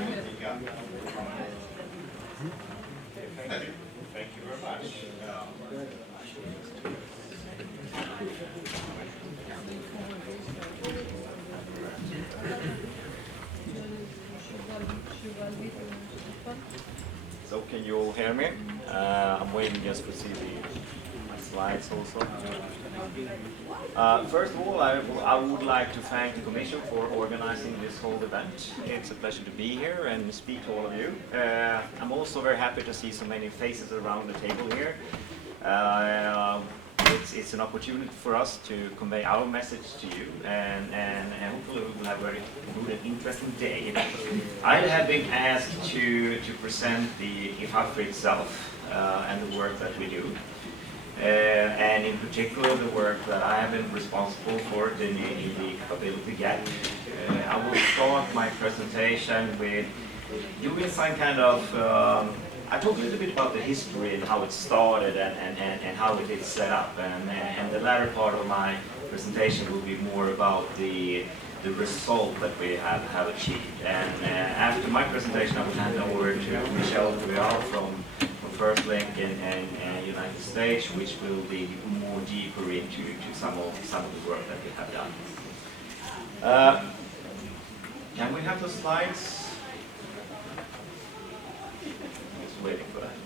Thank you very much. So can you all hear me? I'm waiting just to see my slides also. First of all, I would like to thank the Commission for organizing this whole event. It's a pleasure to be here and speak to all of you. I'm also very happy to see so many faces around the table here. It's an opportunity for us to convey our message to you, and hopefully we will have a very good and interesting day. I have been asked to present the IFAFRI itself and the work that we do. And in particular the work that I have been responsible for in the capability gap. I will start my presentation with doing some kind of I talk a little bit about the history and how it started and how it is set up, and the latter part of my presentation will be more about the result that we have achieved. And after my presentation I will hand over to Michelle from First Link and United States, which will be more deeper into some of the work that we have done. Can we have the slides? Just waiting for that.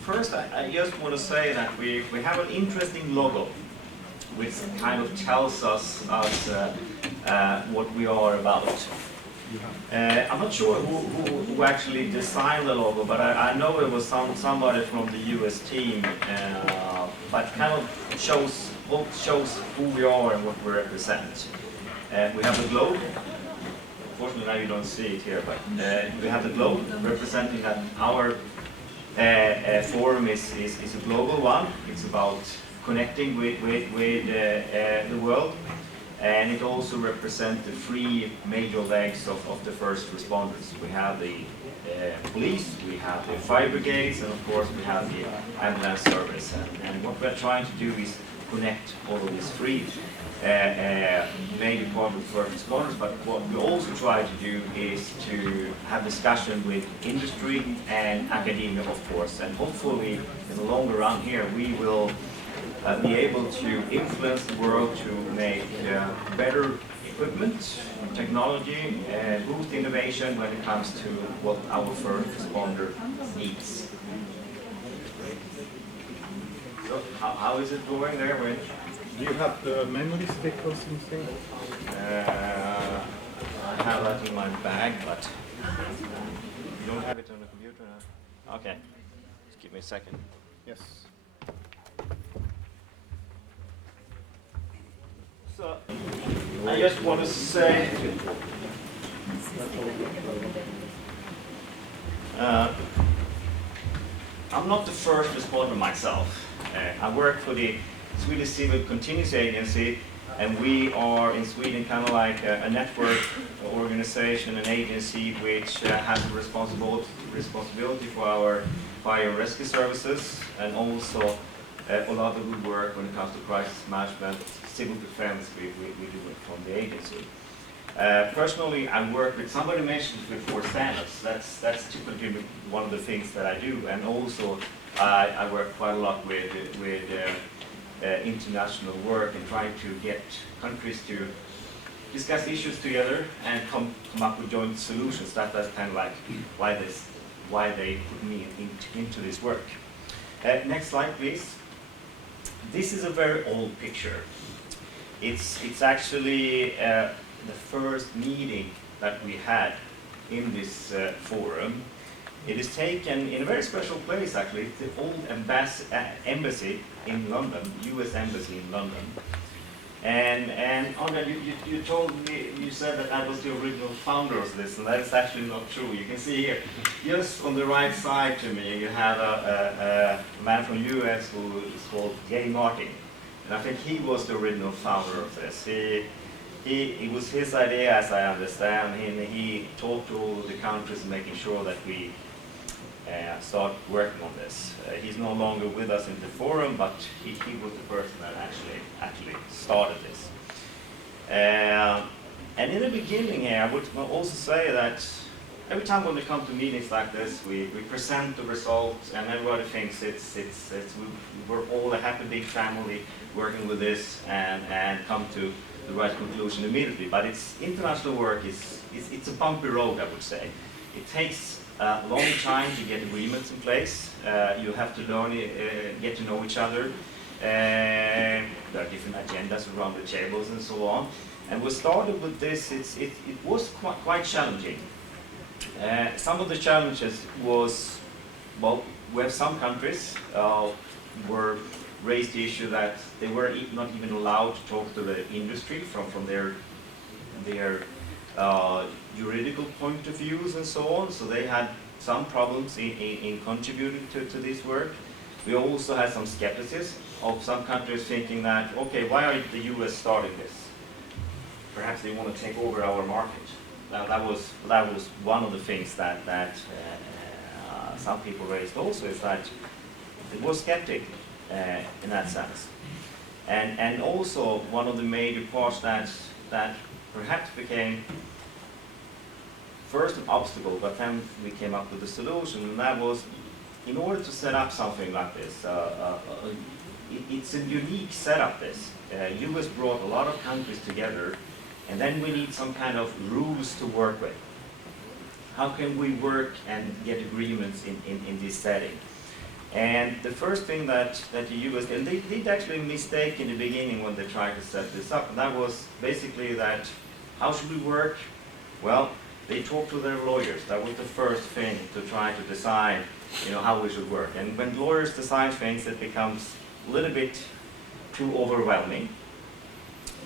First, I just want to say that we have an interesting logo, which kind of tells us what we are about. I'm not sure who actually designed the logo, but I know it was somebody from the US team, but kind of shows who we are and what we represent. We have the globe. Unfortunately now you don't see it here, but we have the globe representing that our forum is a global one. It's about connecting with the world, and it also represents the three major legs of the first responders. We have the police, we have the fire brigades, and of course we have the ambulance service. And what we're trying to do is connect all of these three major part of the first responders, but what we also try to do is to have discussion with industry and academia, of course, and hopefully in the longer run here we will be able to influence the world to make better equipment, technology, boost innovation when it comes to what our first responder needs. So how is it going there? Do you have the memory stick or something? I have that in my bag, but you don't have it on the computer now? Okay, just give me a second. Yes. So, I just want to say, I'm not the first responder myself. I work for the Swedish Civil Contingency Agency, and we are in Sweden kind of like a network organization, an agency which has a responsibility for our fire and rescue services, and also a lot of good work when it comes to crisis management, civil defense, we do it from the agency. Personally, I work with, somebody mentioned before, standards. That's typically one of the things that I do, and also I work quite a lot with international work and trying to get countries to discuss issues together and come up with joint solutions. That's kind of like why they put me into this work. Next slide, please. This is a very old picture. It's actually the first meeting that we had in this forum. It is taken in a very special place, actually. It's the old embassy in London, US Embassy in London. And Andrea, you told me, you said that I was the original founder of this, and that's actually not true. You can see here, just on the right side to me, you have a man from US who is called Jay Martin. And I think he was the original founder of this. It was his idea, as I understand, and he talked to all the countries, making sure that we start working on this. He's no longer with us in the forum, but he was the person that actually started this. And in the beginning here, I would also say that every time when we come to meetings like this, we present the results, and everybody thinks we're all a happy big family working with this and come to the right conclusion immediately. But it's international work. It's a bumpy road, I would say. It takes a long time to get agreements in place. You have to learn, get to know each other. There are different agendas around the tables and so on. And we started with this. It was quite challenging. Some of the challenges was, well, we have some countries were raised the issue that they were not even allowed to talk to the industry from their juridical point of views and so on. So they had some problems in contributing to this work. We also had some skepticism of some countries thinking that, okay, why are the US starting this? Perhaps they want to take over our market. That was one of the things that some people raised also, is that it was skeptic in that sense. And also one of the major parts that perhaps became first an obstacle, but then we came up with a solution, and that was, in order to set up something like this, it's a unique setup this. US brought a lot of countries together, and then we need some kind of rules to work with. How can we work and get agreements in this setting? And the first thing that the US, and they did actually a mistake in the beginning when they tried to set this up, and that was basically that, how should we work? Well, they talked to their lawyers. That was the first thing to try to decide, how we should work. And when lawyers decide things, it becomes a little bit too overwhelming.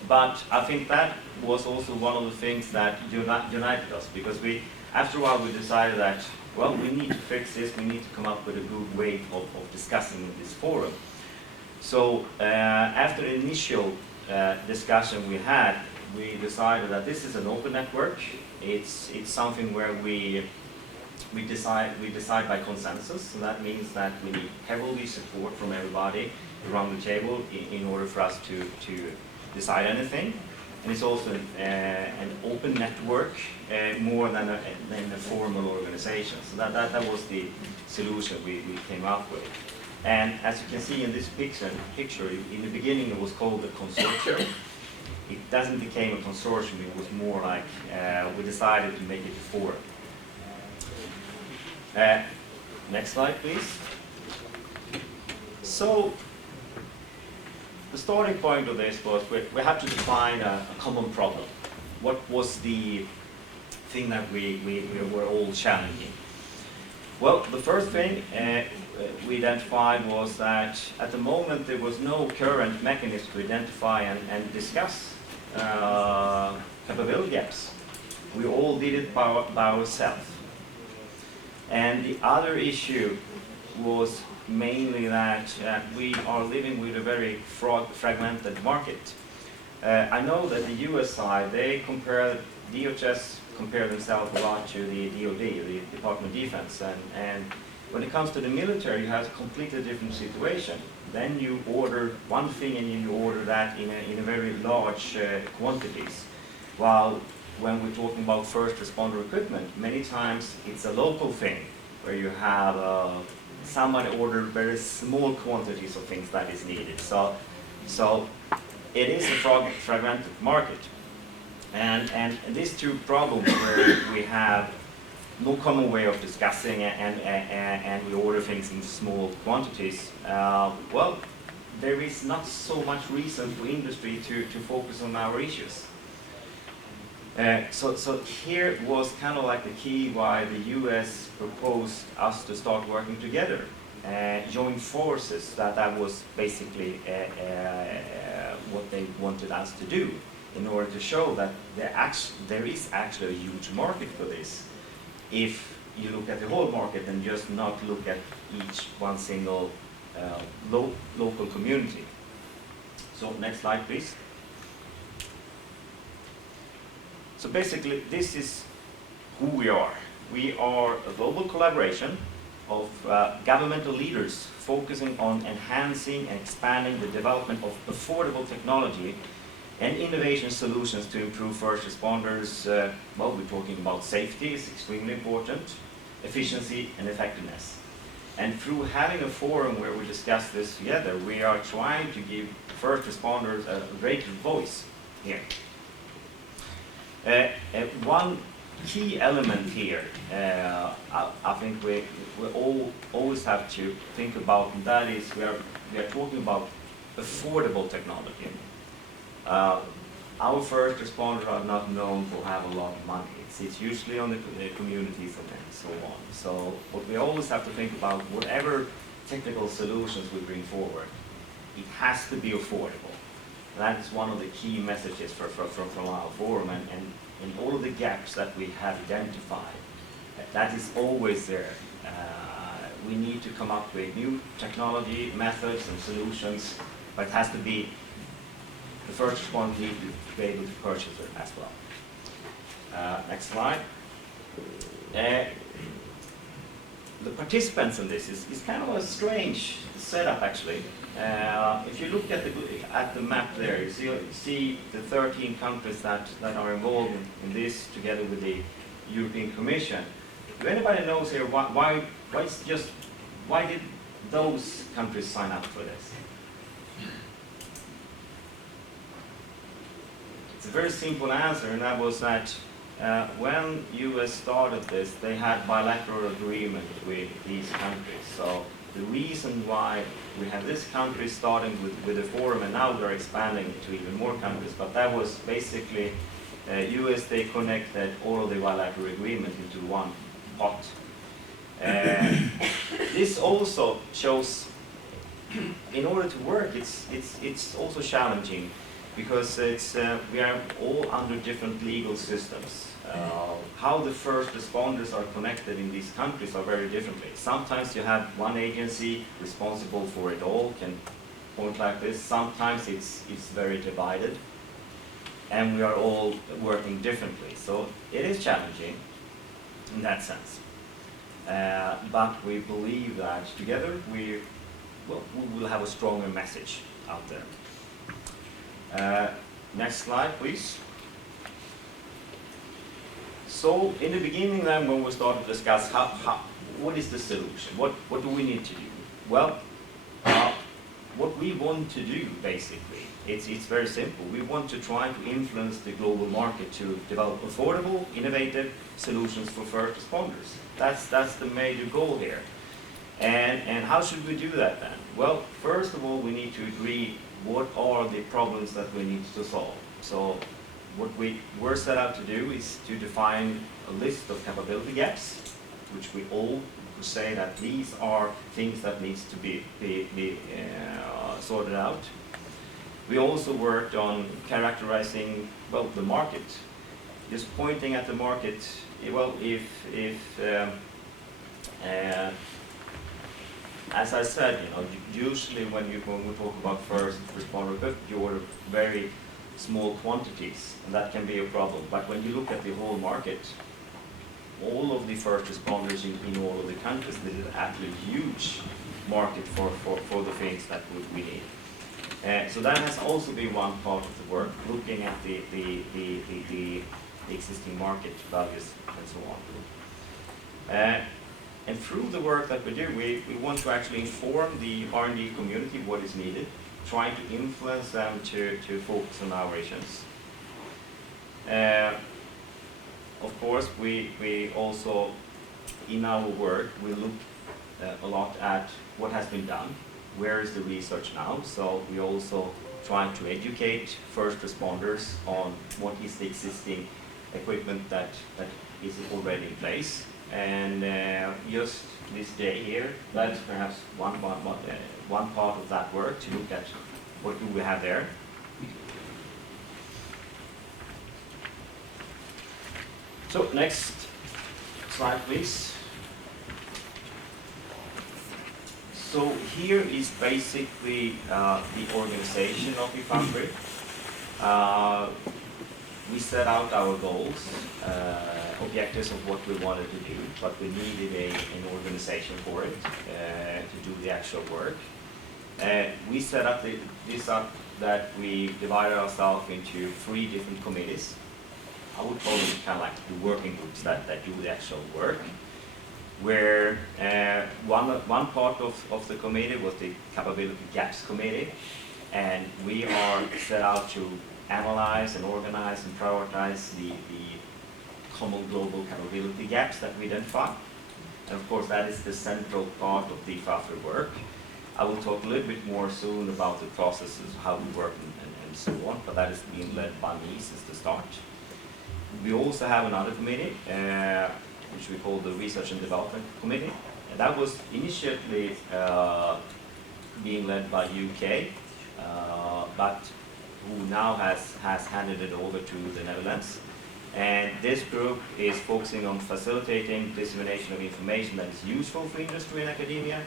But I think that was also one of the things that united us, because after a while we decided that, well, we need to fix this, we need to come up with a good way of discussing in this forum. So after the initial discussion we had, we decided that this is an open network. It's something where we decide by consensus, so that means that we need heavily support from everybody around the table in order for us to decide anything. And it's also an open network more than a formal organization. So that was the solution we came up with. And as you can see in this picture, in the beginning it was called the consortium. It doesn't become a consortium, it was more like we decided to make it a forum. Next slide, please. So the starting point of this was we had to define a common problem. What was the thing that we were all challenging? Well, the first thing we identified was that at the moment there was no current mechanism to identify and discuss capability gaps. We all did it by ourselves. And the other issue was mainly that we are living with a very fragmented market. I know that the US side, DHS compare themselves a lot to the DoD, the Department of Defense, and when it comes to the military, you have a completely different situation. Then you order one thing and you order that in a very large quantities. While when we're talking about first responder equipment, many times it's a local thing where you have somebody order very small quantities of things that is needed. So it is a fragmented market. And these two problems where we have no common way of discussing and we order things in small quantities, well, there is not so much reason for industry to focus on our issues. So here was kind of like the key why the US proposed us to start working together, join forces. That was basically what they wanted us to do in order to show that there is actually a huge market for this if you look at the whole market and just not look at each one single local community. So next slide, please. So basically, this is who we are. We are a global collaboration of governmental leaders focusing on enhancing and expanding the development of affordable technology and innovation solutions to improve first responders. Well, we're talking about safety is extremely important, efficiency and effectiveness. And through having a forum where we discuss this together, we are trying to give first responders a greater voice here. One key element here, I think we always have to think about, and that is we are talking about affordable technology. Our first responders are not known to have a lot of money. It's usually on the communities and so on. So what we always have to think about, whatever technical solutions we bring forward, it has to be affordable. That is one of the key messages from our forum, and in all of the gaps that we have identified, that is always there. We need to come up with new technology, methods and solutions, but it has to be, the first responders need to be able to purchase it as well. Next slide. The participants in this is kind of a strange setup actually. If you look at the map there, you see the 13 countries that are involved in this together with the European Commission. Do anybody knows here why did those countries sign up for this? It's a very simple answer, and that was that when US started this, they had bilateral agreement with these countries. So the reason why we have this country starting with a forum, and now we're expanding to even more countries, but that was basically US, they connected all of the bilateral agreement into one pot. This also shows, in order to work, it's also challenging, because we are all under different legal systems. How the first responders are connected in these countries are very differently. Sometimes you have one agency responsible for it all, can point like this. Sometimes it's very divided, and we are all working differently. So it is challenging in that sense. But we believe that together we will have a stronger message out there. Next slide, please. So in the beginning then, when we started to discuss what is the solution, what do we need to do? Well, what we want to do basically, it's very simple. We want to try to influence the global market to develop affordable, innovative solutions for first responders. That's the major goal here. And how should we do that then? Well, first of all, we need to agree what are the problems that we need to solve. So what we were set out to do is to define a list of capability gaps, which we all say that these are things that needs to be sorted out. We also worked on characterizing, well, the market. Just pointing at the market, well, as I said, usually when we talk about first responder, you're very small quantities, and that can be a problem. But when you look at the whole market, all of the first responders in all of the countries, this is actually a huge market for the things that we need. So that has also been one part of the work, looking at the existing market values and so on. And through the work that we do, we want to actually inform the R&D community what is needed, trying to influence them to focus on our issues. Of course, we also, in our work, we look a lot at what has been done, where is the research now, so we also try to educate first responders on what is the existing equipment that is already in place. And just this day here, that's perhaps one part of that work, to look at what do we have there. So next slide, please. So here is basically the organization of IFAFRI. we set out our goals, objectives of what we wanted to do, but we needed an organization for it to do the actual work. We set up this up that we divided ourselves into 3 different committees. I would call them kind of like the working groups that do the actual work, where one part of the committee was the Capability Gaps Committee, and we are set out to analyze and organize and prioritize the common global capability gaps that we identify. And of course that is the central part of the IFAFRI work. I will talk a little bit more soon about the processes, how we work and so on, but that is being led by me since the start. We also have another committee, which we call the Research and Development Committee. And that was initially being led by UK, but who now has handed it over to the Netherlands. And this group is focusing on facilitating dissemination of information that is useful for industry and academia,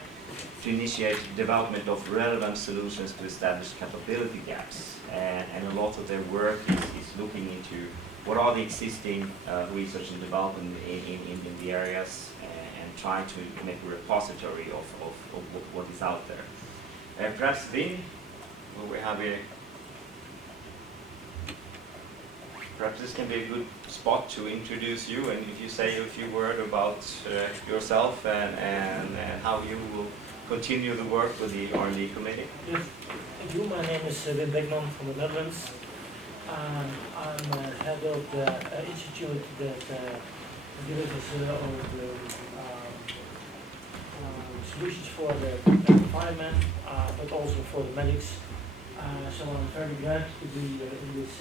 to initiate development of relevant solutions to establish capability gaps. And a lot of their work is looking into what are the existing research and development in the areas, and try to make a repository of what is out there. Perhaps Vin, we have a perhaps this can be a good spot to introduce you, and if you say a few words about yourself and how you will continue the work with the R&D committee. Yes, thank you. My name is Wim Beckman from the Netherlands. I'm head of the institute that delivers all the solutions for the environment, but also for the medics. So I'm very glad to be in this.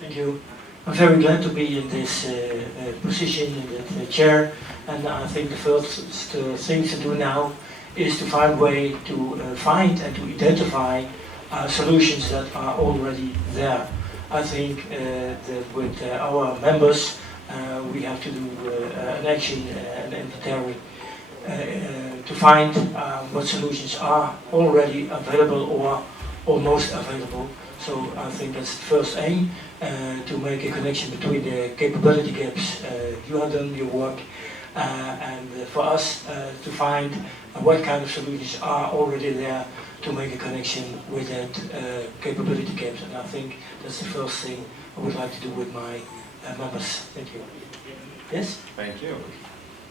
Thank you. I'm very glad to be in this position, in the chair, and I think the first thing to do now is to find a way to find and to identify solutions that are already there. I think that with our members we have to do an action, an inventory, to find what solutions are already available or almost available. So I think that's the first aim, to make a connection between the capability gaps. You have done your work, and for us to find what kind of solutions are already there to make a connection with that capability gaps. And I think that's the first thing I would like to do with my members. Thank you. Yes? Thank you.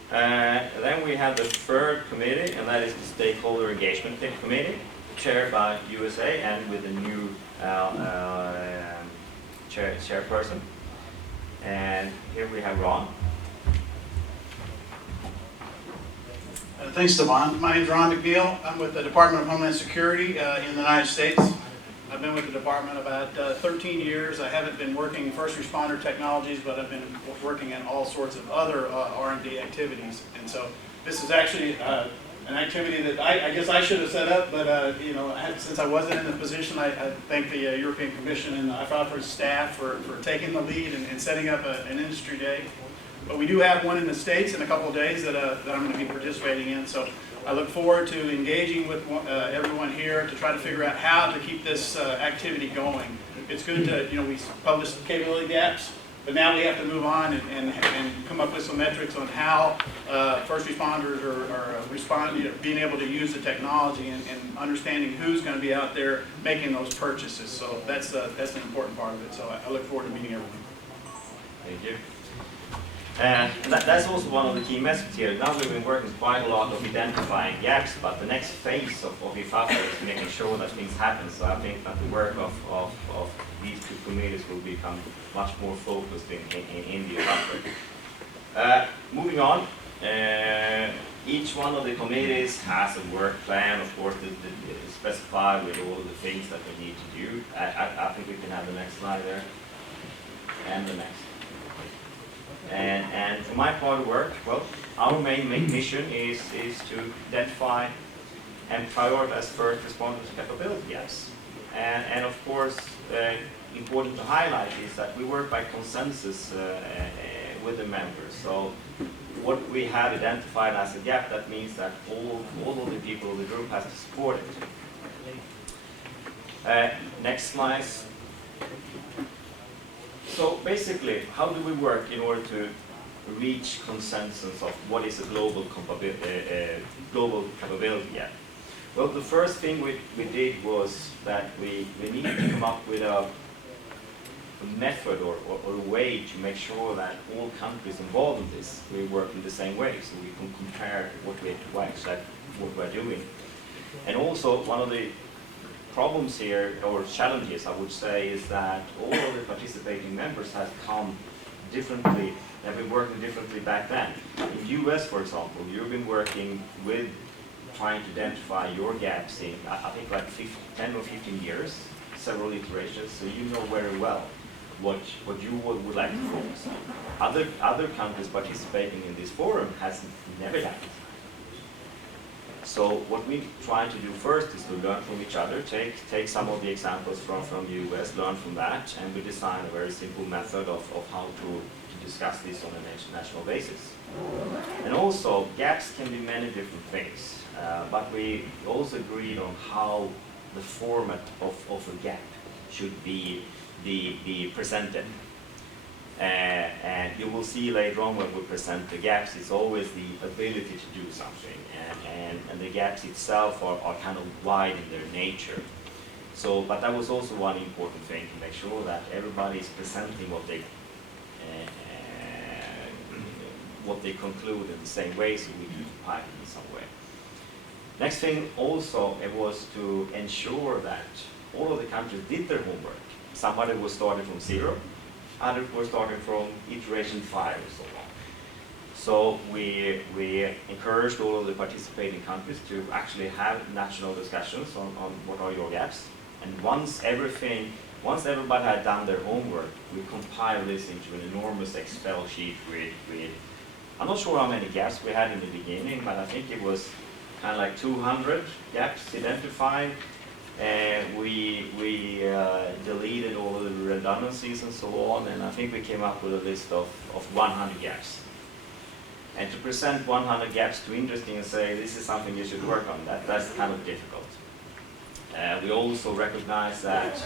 Then we have the third committee, and that is the Stakeholder Engagement Committee, chaired by USA and with a new chairperson. And here we have Ron. Thanks, Devon. My name is Ron McNeil. I'm with the Department of Homeland Security in the United States. I've been with the department about 13 years. I haven't been working in first responder technologies, but I've been working in all sorts of other R&D activities. And so this is actually an activity that I guess I should have set up, but you know, since I wasn't in the position, I thank the European Commission and the IFAFRI staff for taking the lead and setting up an industry day. But we do have one in the States in a couple of days that I'm going to be participating in. So I look forward to engaging with everyone here to try to figure out how to keep this activity going. It's good to, you know, we published capability gaps, but now we have to move on and come up with some metrics on how first responders are being able to use the technology and understanding who's going to be out there making those purchases. So that's an important part of it. So I look forward to meeting everyone. Thank you. That's also one of the key messages here. Now we've been working quite a lot of identifying gaps, but the next phase of IFAFRI is making sure that things happen. So I think that the work of these two committees will become much more focused in the IFAFRI. Moving on, each one of the committees has a work plan, of course, to specify with all of the things that we need to do. I think we can have the next slide there, and the next. And for my part of work, well, our main mission is to identify and prioritize first responders capability gaps. And of course, important to highlight is that we work by consensus with the members. So what we have identified as a gap, that means that all of the people of the group has to support it. Next slide. So basically, how do we work in order to reach consensus of what is a global capability gap? Well, the first thing we did was that we needed to come up with a method or a way to make sure that all countries involved in this, we work in the same way, so we can compare what we're doing. And also, one of the problems here, or challenges, I would say, is that all of the participating members have come differently, have been working differently back then. In the US, for example, you've been working with trying to identify your gaps in, I think, like 10 or 15 years, several iterations, so you know very well what you would like to focus on. Other countries participating in this forum has never done it. So what we try to do first is to learn from each other, take some of the examples from the US, learn from that, and we design a very simple method of how to discuss this on a national basis. And also, gaps can be many different things, but we also agreed on how the format of a gap should be presented. And you will see later on when we present the gaps, it's always the ability to do something. And the gaps itself are kind of wide in their nature. So, but that was also one important thing, to make sure that everybody is presenting what they conclude in the same way, so we can apply it in some way. Next thing also, it was to ensure that all of the countries did their homework. Somebody was starting from 0, others were starting from iteration 5 and so on. So we encouraged all of the participating countries to actually have national discussions on what are your gaps. And once everybody had done their homework, we compiled this into an enormous Excel sheet with I'm not sure how many gaps we had in the beginning, but I think it was kind of like 200 gaps identified. And we deleted all of the redundancies and so on, and I think we came up with a list of 100 gaps. And to present 100 gaps to industry and say this is something you should work on, that's kind of difficult. We also recognize that,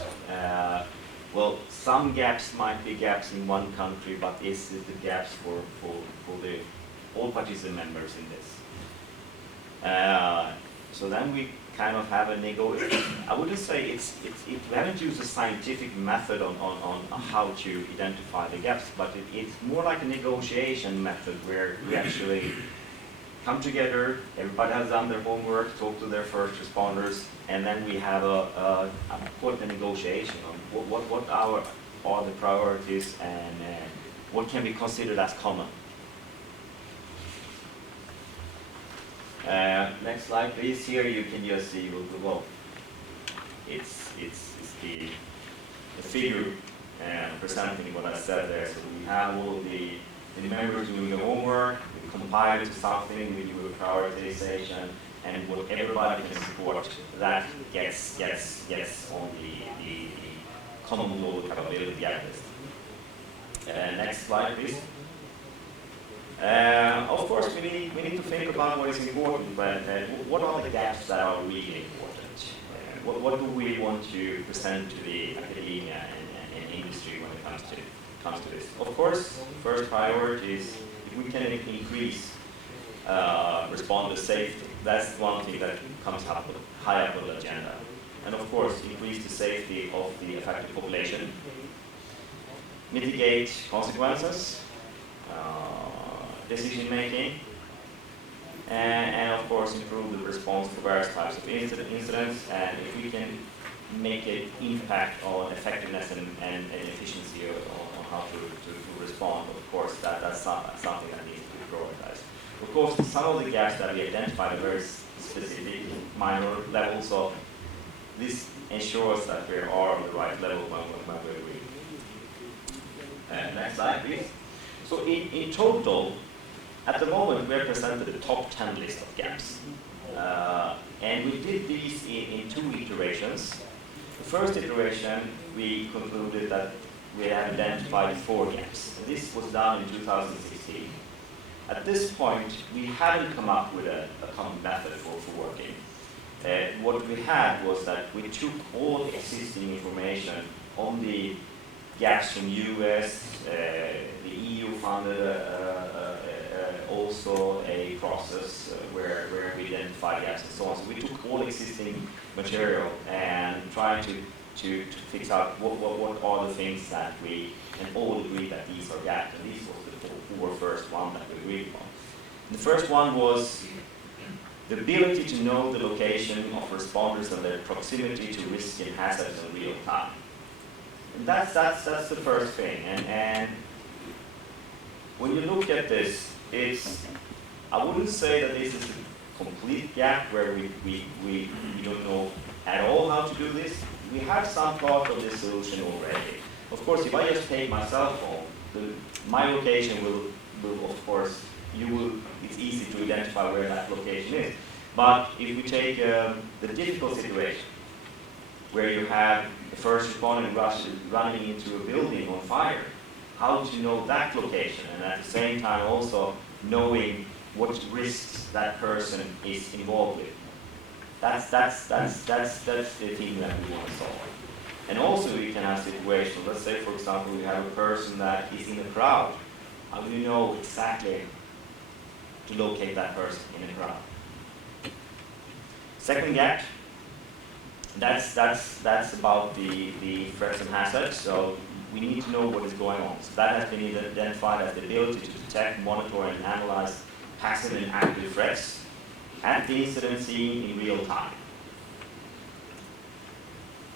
well, some gaps might be gaps in one country, but this is the gaps for all participant members in this. So then we kind of have a negotiation. I wouldn't say we haven't used a scientific method on how to identify the gaps, but it's more like a negotiation method where we actually come together, everybody has done their homework, talk to their first responders, and then we have a negotiation on what are the priorities and what can be considered as common. Next slide, please. Here you can just see, well, it's the figure presenting what I said there. So we have all the members doing the homework, we compile it to something, we do a prioritization, and what everybody can support, that gets on the common global capability gap list. Next slide, please. Of course, we need to think about what is important, but what are the gaps that are really important? What do we want to present to the academia and industry when it comes to this? Of course, first priority is if we can increase responder safety. That's one thing that comes up high up on the agenda. And of course, increase the safety of the affected population, mitigate consequences, decision making, and of course improve the response to various types of incidents, and if we can make an impact on effectiveness and efficiency on how to respond, of course that's something that needs to be prioritized. Of course, some of the gaps that we identified are very specific, minor levels, so this ensures that we are on the right level when we agree. Next slide, please. So in total, at the moment, we have presented the top 10 list of gaps. And we did these in 2 iterations. The first iteration, we concluded that we had identified 4 gaps. This was done in 2016. At this point, we hadn't come up with a common method for working. What we had was that we took all existing information on the gaps from US. The EU funded also a process where we identify gaps and so on. So we took all existing material and tried to fix out what are the things that we can all agree that these are gaps. And these were the four first ones that we agreed upon. And the first one was the ability to know the location of responders and their proximity to risk and hazards in real time. And that's the first thing. And when you look at this, I wouldn't say that this is a complete gap where we don't know at all how to do this. We have some part of this solution already. Of course, if I just take my cell phone, my location will of course, it's easy to identify where that location is. But if we take the difficult situation, where you have the first responding running into a building on fire, how to know that location, and at the same time also knowing what risks that person is involved with. That's the thing that we want to solve. And also we can have situations, let's say for example we have a person that is in a crowd. How do you know exactly to locate that person in a crowd? Second gap, that's about the threats and hazards. So we need to know what is going on. So that has been identified as the ability to detect, monitor, and analyze passive and active threats at the incident scene in real time.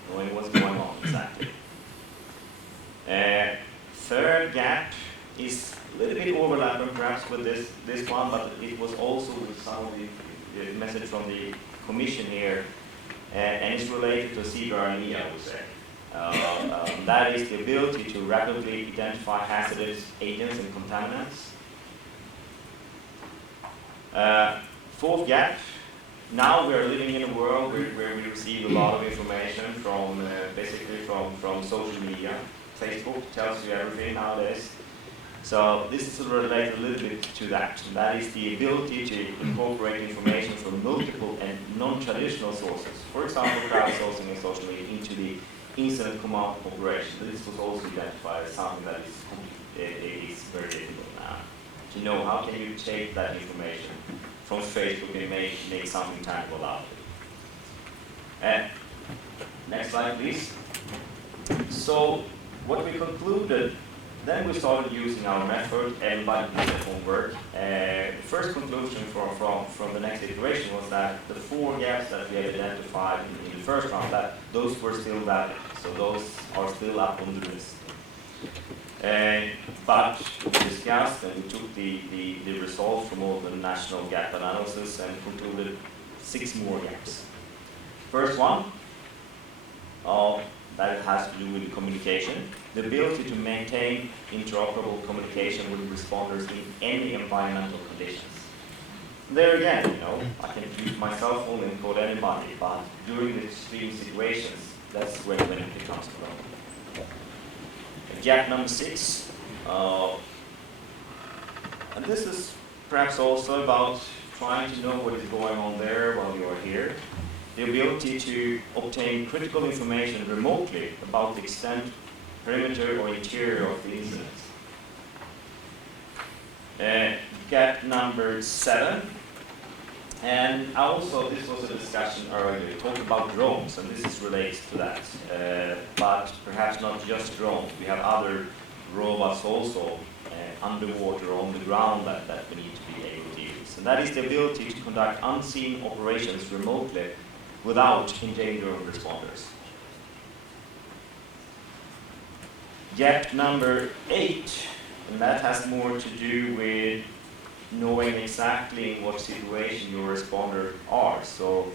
Knowing what's going on exactly. Third gap is a little bit overlapping perhaps with this one, but it was also with some of the message from the Commission here, and it's related to CBRNE, I would say. That is the ability to rapidly identify hazardous agents and contaminants. Fourth gap, now we're living in a world where we receive a lot of information from basically from social media. Facebook tells you everything nowadays. So this is related a little bit to that. And that is the ability to incorporate information from multiple and non-traditional sources. For example, crowdsourcing and social media into the incident command operation. This was also identified as something that is very difficult now. To know how can you take that information from Facebook and make something tangible out of it. Next slide, please. So what we concluded, then we started using our method, everybody did their homework. The first conclusion from the next iteration was that the 4 gaps that we had identified in the first round, that those were still valid. So those are still up on the list. But we discussed and we took the results from all the national gap analysis and concluded 6 more gaps. First one, that has to do with communication. The ability to maintain interoperable communication with responders in any environmental conditions. There again, I can use my cell phone and call anybody, but during the extreme situations, that's when it becomes a problem. Gap number 6, and this is perhaps also about trying to know what is going on there while you are here. The ability to obtain critical information remotely about the extent, perimeter, or interior of the incident. Gap number 7, and also this was a discussion earlier. We talked about drones, and this is related to that, but perhaps not just drones. We have other robots also underwater, on the ground that we need to be able to use. And that is the ability to conduct unseen operations remotely without endangering responders. Gap number 8, and that has more to do with knowing exactly in what situation your responders are. So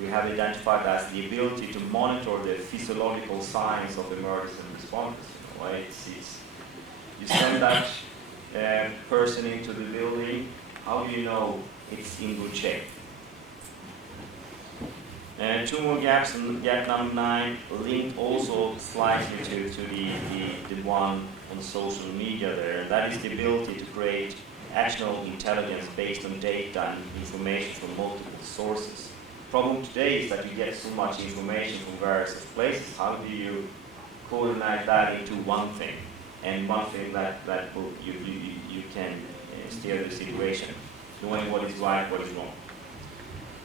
we have identified as the ability to monitor the physiological signs of emergency responders. You send that person into the building, how do you know it's in good shape? And 2 more gaps, and gap number 9 linked also slightly to the one on social media there, and that is the ability to create actionable intelligence based on data and information from multiple sources. The problem today is that you get so much information from various places. How do you coordinate that into one thing, and one thing that will, you can steer the situation, knowing what is right, what is wrong.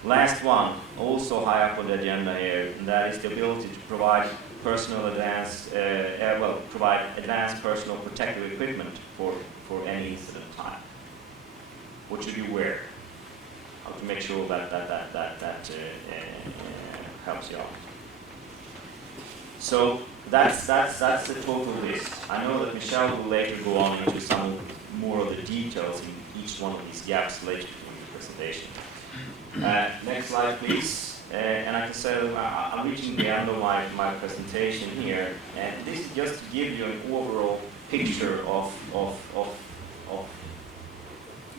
Last one, also high up on the agenda here, and that is the ability to provide provide advanced personal protective equipment for any incident time. What should you wear? How to make sure that helps you out. So that's the total list. I know that Michelle will later go on into some more of the details in each one of these gaps later in the presentation. Next slide, please. And I can say I'm reaching the end of my presentation here, and this is just to give you an overall picture of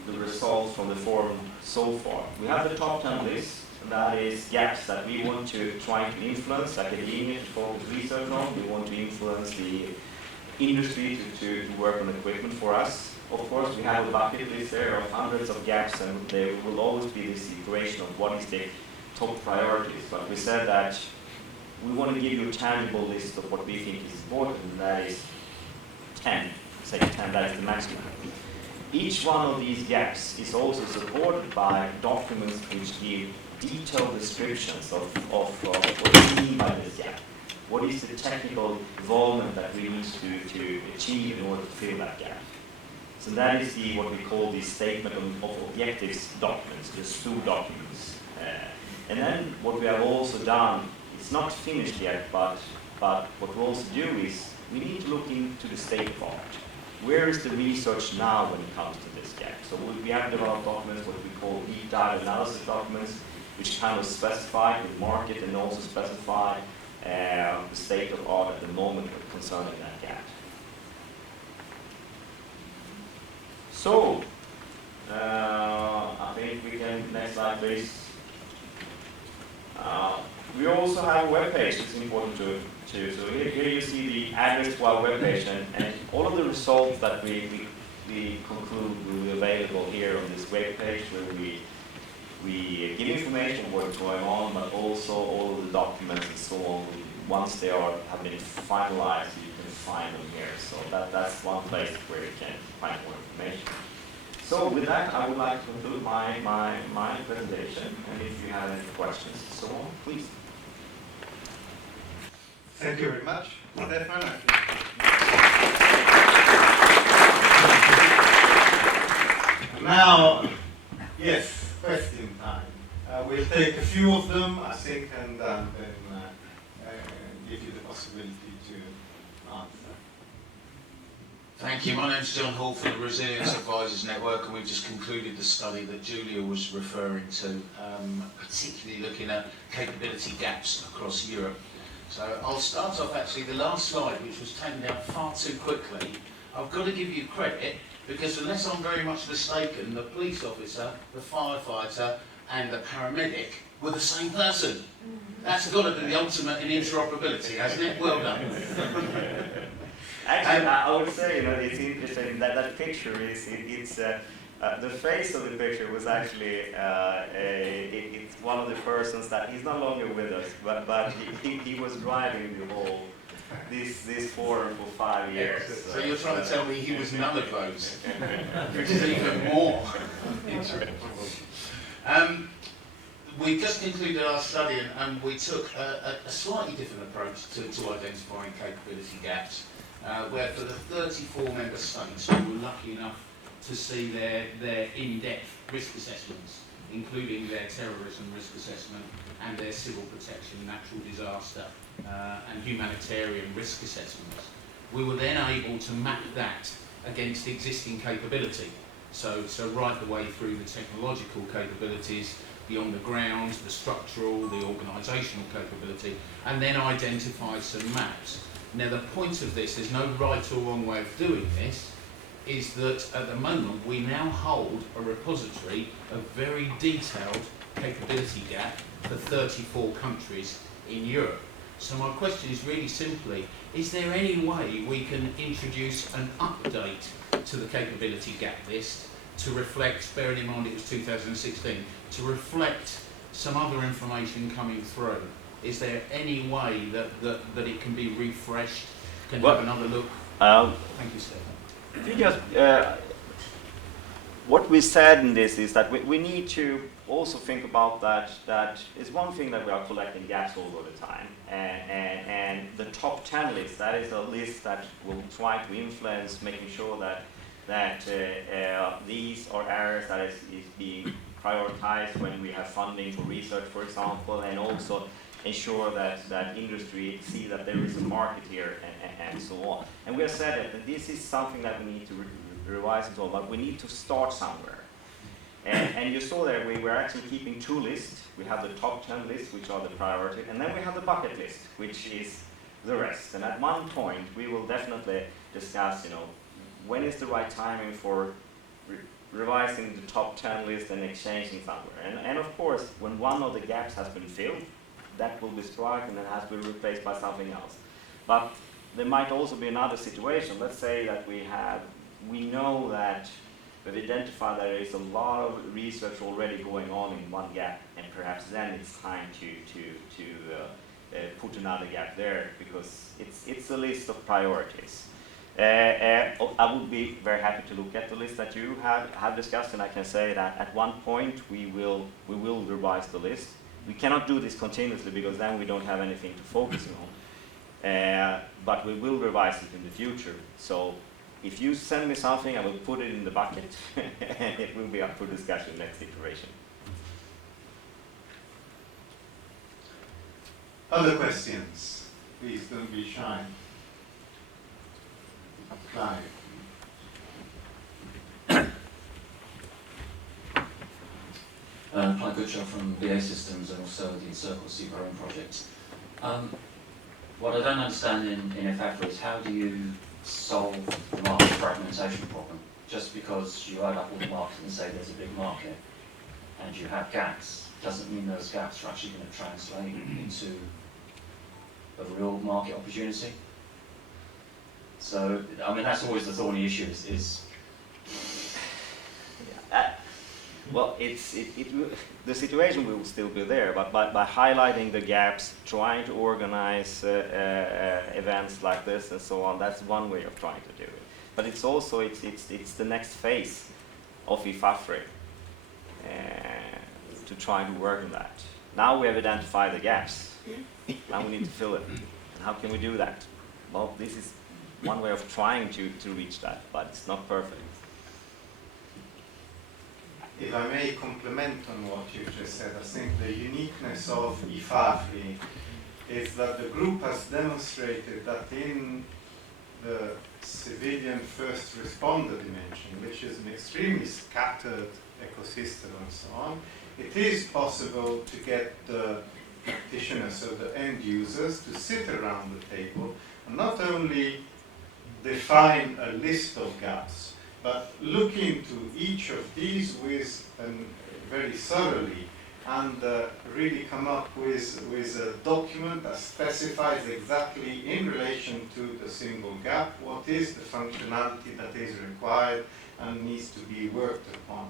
the results from the forum so far. We have the top 10 list, and that is gaps that we want to try to influence academia to focus research on. We want to influence the industry to work on equipment for us. Of course, we have a bucket list there of hundreds of gaps, and there will always be this iteration of what is the top priorities. But we said that we want to give you a tangible list of what we think is important, and that is 10. Say 10, that is the maximum. Each one of these gaps is also supported by documents which give detailed descriptions of what we mean by this gap. What is the technical involvement that we need to achieve in order to fill that gap? So that is what we call the statement of objectives documents, the STO documents. And then what we have also done, it's not finished yet, but what we also do is we need to look into the state of art. Where is the research now when it comes to this gap? So we have developed documents, what we call deep dive analysis documents, which kind of specify the market and also specify the state of art at the moment concerning that gap. So, I think we can, next slide please. We also have a web page, it's important to so here you see the address to our web page, and all of the results that we conclude will be available here on this web page, where we give information on what's going on, but also all of the documents and so on. Once they have been finalized, you can find them here. So that's one place where you can find more information. So with that, I would like to conclude my presentation, and if you have any questions and so on, please. Thank you very much. Stefan. Now, yes, question time. We'll take a few of them, I think, and then give you the possibility to answer. Thank you. My name is John Hall from the Resilience Advisors Network, and we've just concluded the study that Julia was referring to, particularly looking at capability gaps across Europe. So I'll start off actually the last slide, which was taken down far too quickly. I've got to give you credit, because unless I'm very much mistaken, the police officer, the firefighter, and the paramedic were the same person. That's got to be the ultimate in interoperability, hasn't it? Well done. Actually, I would say, it's interesting that that picture is, the face of the picture was actually, it's one of the persons that, he's no longer with us, but he was driving the whole, this forum for 5 years. So you're trying to tell me he was none of those, which is even more interesting. We just concluded our study, and we took a slightly different approach to identifying capability gaps, where for the 34 member states we were lucky enough to see their in-depth risk assessments, including their terrorism risk assessment and their civil protection, natural disaster and humanitarian risk assessments. We were then able to map that against existing capability. So right the way through the technological capabilities, the on the ground, the structural, the organisational capability, and then identify some maps. Now the point of this, there's no right or wrong way of doing this, is that at the moment we now hold a repository of very detailed capability gap for 34 countries in Europe. So my question is really simply, is there any way we can introduce an update to the capability gap list to reflect, bearing in mind it was 2016, to reflect some other information coming through? Is there any way that it can be refreshed can Well, have another look. Thank you, Stefan. I think what we said in this is that we need to also think about that it's one thing that we are collecting gaps all the time, and the top 10 list, that is a list that will try to influence making sure that these are areas that is being prioritized when we have funding for research, for example, and also ensure that industry see that there is a market here and so on. And we have said that this is something that we need to revise and so on, but we need to start somewhere. And you saw there we were actually keeping 2 lists. We have the top 10 lists, which are the priority, and then we have the bucket list, which is the rest. And at one point, we will definitely discuss, when is the right timing for revising the top 10 list and exchanging somewhere. And of course, when one of the gaps has been filled, that will be struck and then has to be replaced by something else. But there might also be another situation. Let's say that we know that we've identified that there is a lot of research already going on in one gap, and perhaps then it's time to put another gap there, because it's a list of priorities. I would be very happy to look at the list that you have discussed, and I can say that at one point we will revise the list. We cannot do this continuously because then we don't have anything to focus on. But we will revise it in the future. So if you send me something, I will put it in the bucket, and it will be up for discussion next iteration. Other questions? Please don't be shy. Clive. Clive Goodchild from BA Systems and also the Encircle CBRN project. What I don't understand in IFAFRI is how do you solve the market fragmentation problem? Just because you add up all the markets and say there's a big market and you have gaps, doesn't mean those gaps are actually going to translate into a real market opportunity. So, I mean, that's always the thorny issue is well, the situation will still be there, but by highlighting the gaps, trying to organize events like this and so on, that's one way of trying to do it. But it's also it's the next phase of IFAFRI to try to work on that. Now we have identified the gaps. Now we need to fill it. And how can we do that? Well, this is one way of trying to reach that, but it's not perfect. If I may comment on what you just said, I think the uniqueness of IFAFRI is that the group has demonstrated that in the civilian first responder dimension, which is an extremely scattered ecosystem and so on, it is possible to get the practitioners, so the end users, to sit around the table and not only define a list of gaps, but look into each of these very thoroughly and really come up with a document that specifies exactly in relation to the single gap what is the functionality that is required and needs to be worked upon.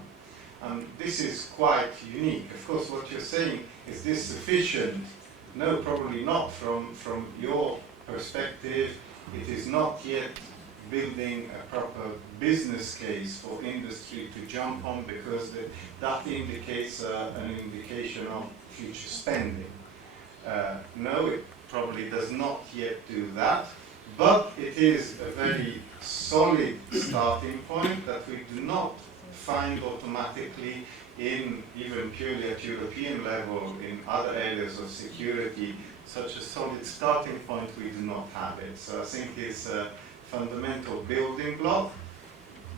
And this is quite unique. Of course, what you're saying, is this sufficient? No, probably not from your perspective. It is not yet building a proper business case for industry to jump on, because that indicates an indication of future spending. No, it probably does not yet do that, but it is a very solid starting point that we do not find automatically in even purely at European level in other areas of security. Such a solid starting point, we do not have it. So I think it's a fundamental building block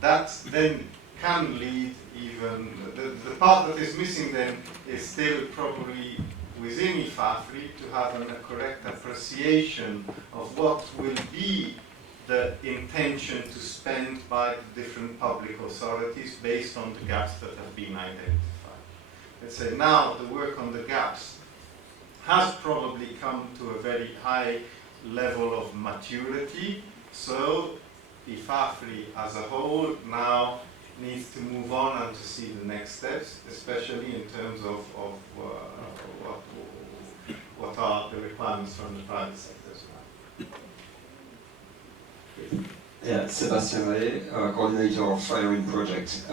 that then can lead even, the part that is missing then is still probably within IFAFRI to have a correct appreciation of what will be the intention to spend by the different public authorities based on the gaps that have been identified. Let's say now the work on the gaps has probably come to a very high level of maturity, so IFAFRI as a whole now needs to move on and to see the next steps, especially in terms of what are the requirements from the private sector as well. Yeah, Sebastian Ray, coordinator of Firing Project.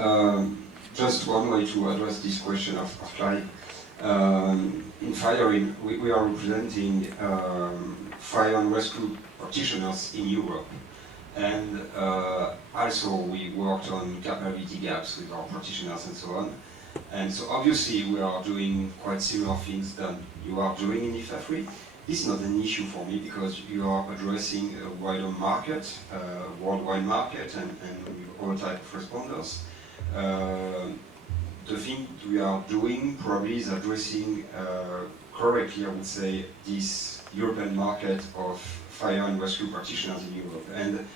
Just one way to address this question of Clive. In Firing, we are representing fire and rescue practitioners in Europe. And also we worked on capability gaps with our practitioners and so on. And so obviously we are doing quite similar things than you are doing in IFAFRI. This is not an issue for me because you are addressing a wider market, worldwide market, and all type of responders. The thing we are doing probably is addressing correctly, I would say, this European market of fire and rescue practitioners in Europe. And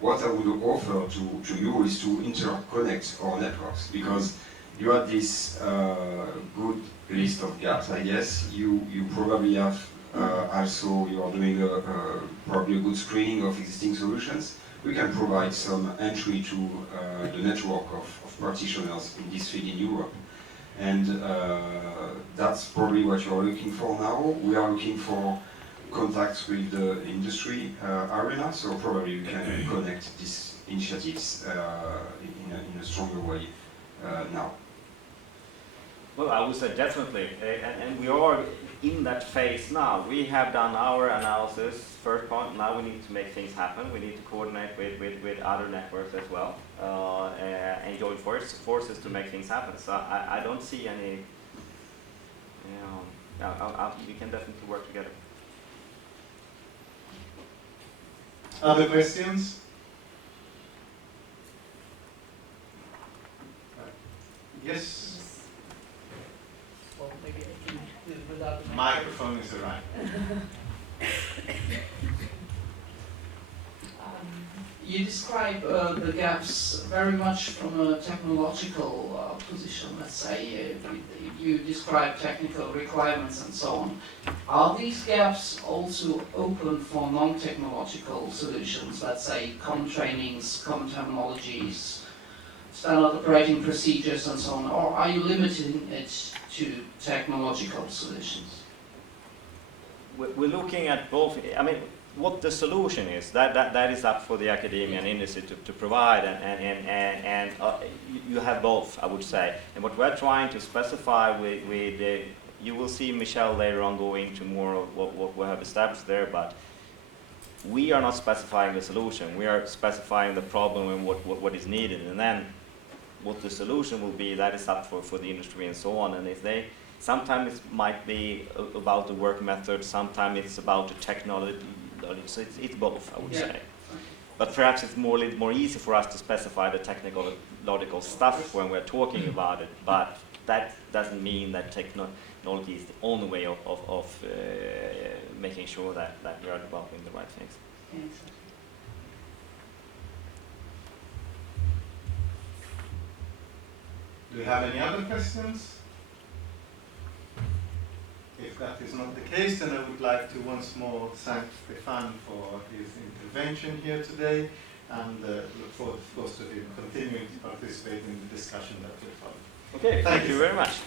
what I would offer to you is to interconnect our networks, because you have this good list of gaps, I guess. You probably have also, you are doing probably a good screening of existing solutions. We can provide some entry to the network of practitioners in this field in Europe. And that's probably what you're looking for now. We are looking for contacts with the industry arena, so probably we can connect these initiatives in a stronger way now. Well, I would say definitely, and we are in that phase now. We have done our analysis, first point, now we need to make things happen. We need to coordinate with other networks as well, and join forces to make things happen. So I don't see any, we can definitely work together. Other questions? Yes? Well, maybe I can do it without the Microphone is arriving. You describe the gaps very much from a technological position, let's say. You describe technical requirements and so on. Are these gaps also open for non-technological solutions, let's say common trainings, common terminologies, standard operating procedures and so on, or are you limiting it to technological solutions? We're looking at both. I mean, what the solution is, that is up for the academia and industry to provide, and you have both, I would say. And what we're trying to specify with you will see Michelle later on go into more of what we have established there, but we are not specifying the solution. We are specifying the problem and what is needed, and then what the solution will be, that is up for the industry and so on. And if they, sometimes it might be about the work method, sometimes it's about the technology. So it's both, I would say. But perhaps it's a little more easy for us to specify the technical, logical stuff when we're talking about it. But that doesn't mean that technology is the only way of making sure that we are developing the right things. Exactly. Do you have any other questions? If that is not the case, then I would like to once more thank Stefan for his intervention here today, and look forward, of course, to him continuing to participate in the discussion that will follow. Okay, thank you very much.